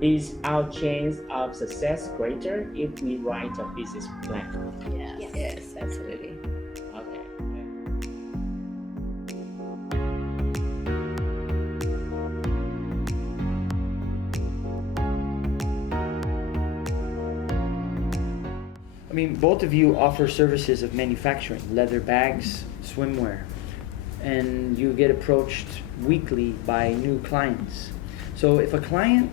Is our chance of success greater if we write a business plan? Yes, absolutely. Okay. I mean, both of you offer services of manufacturing, leather bags, swimwear, and you get approached weekly by new clients. So if a client,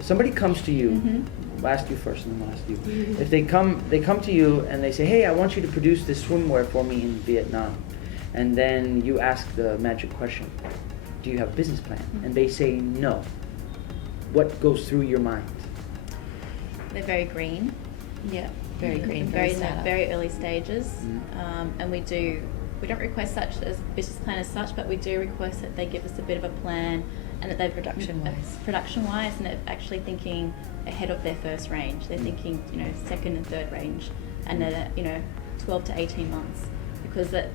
somebody comes to you, I'll ask you first and then I'll ask you. If they come to you and they say, hey, I want you to produce this swimwear for me in Vietnam. And then you ask the magic question, do you have a business plan? And they say no. What goes through your mind? They're very green. Yeah, very green, very startup. very early stages, and we don't request such as business plan as such, but we do request that they give us a bit of a plan and that they're production wise, and they're actually thinking ahead of their first range. They're thinking, second and third range, and they're 12 to 18 months, because that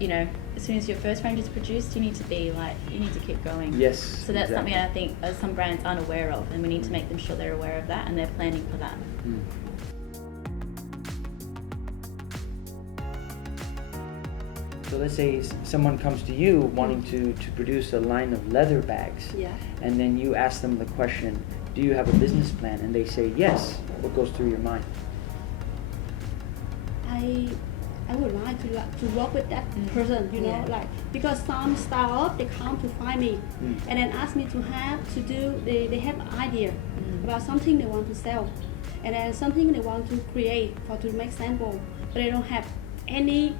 as soon as your first range is produced, you need to keep going. Yes. So that's something I think some brands aren't aware of, and we need to make them sure they're aware of that and they're planning for that. So let's say someone comes to you wanting to produce a line of leather bags, and then you ask them the question, do you have a business plan? And they say yes. What goes through your mind? I would like to work with that person, because some startup they come to find me and then ask me they have an idea about something they want to sell, and then something they want to create to make sample, but they don't have any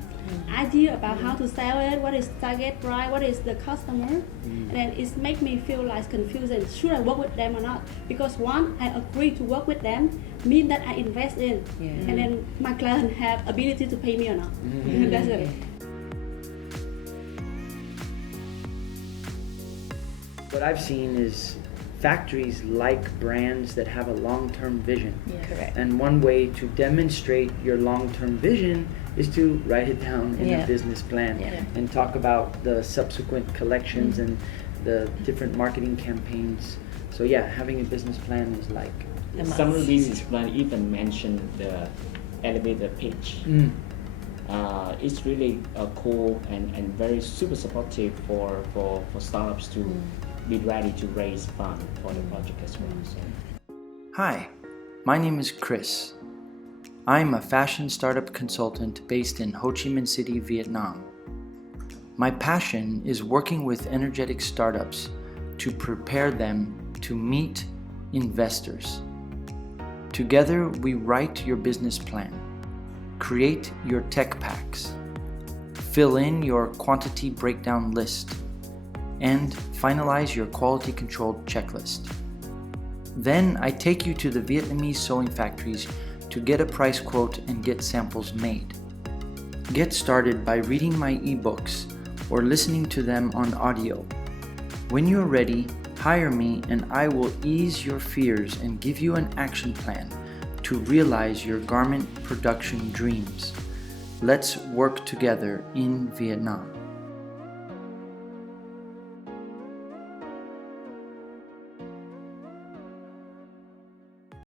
idea about how to sell it, what is target price, what is the customer, and then it makes me feel like confusion. Should I work with them or not? Because one, I agree to work with them, mean that I invest in, and then my client have ability to pay me or not. That's it. What I've seen is factories like brands that have a long-term vision. Correct. And one way to demonstrate your long-term vision is to write it down in a business plan and talk about the subsequent collections and the different marketing campaigns. So having a business plan is like Some business plan even mention the elevator pitch. It's really cool and very super supportive for startups to be ready to raise funds for the project as well. So. Hi, my name is Chris. I'm a fashion startup consultant based in Ho Chi Minh City, Vietnam. My passion is working with energetic startups to prepare them to meet investors. Together, we write your business plan, create your tech packs, fill in your quantity breakdown list, and finalize your quality control checklist. Then I take you to the Vietnamese sewing factories to get a price quote and get samples made. Get started by reading my ebooks or listening to them on audio. When you're ready, hire me and I will ease your fears and give you an action plan to realize your garment production dreams. Let's work together in Vietnam.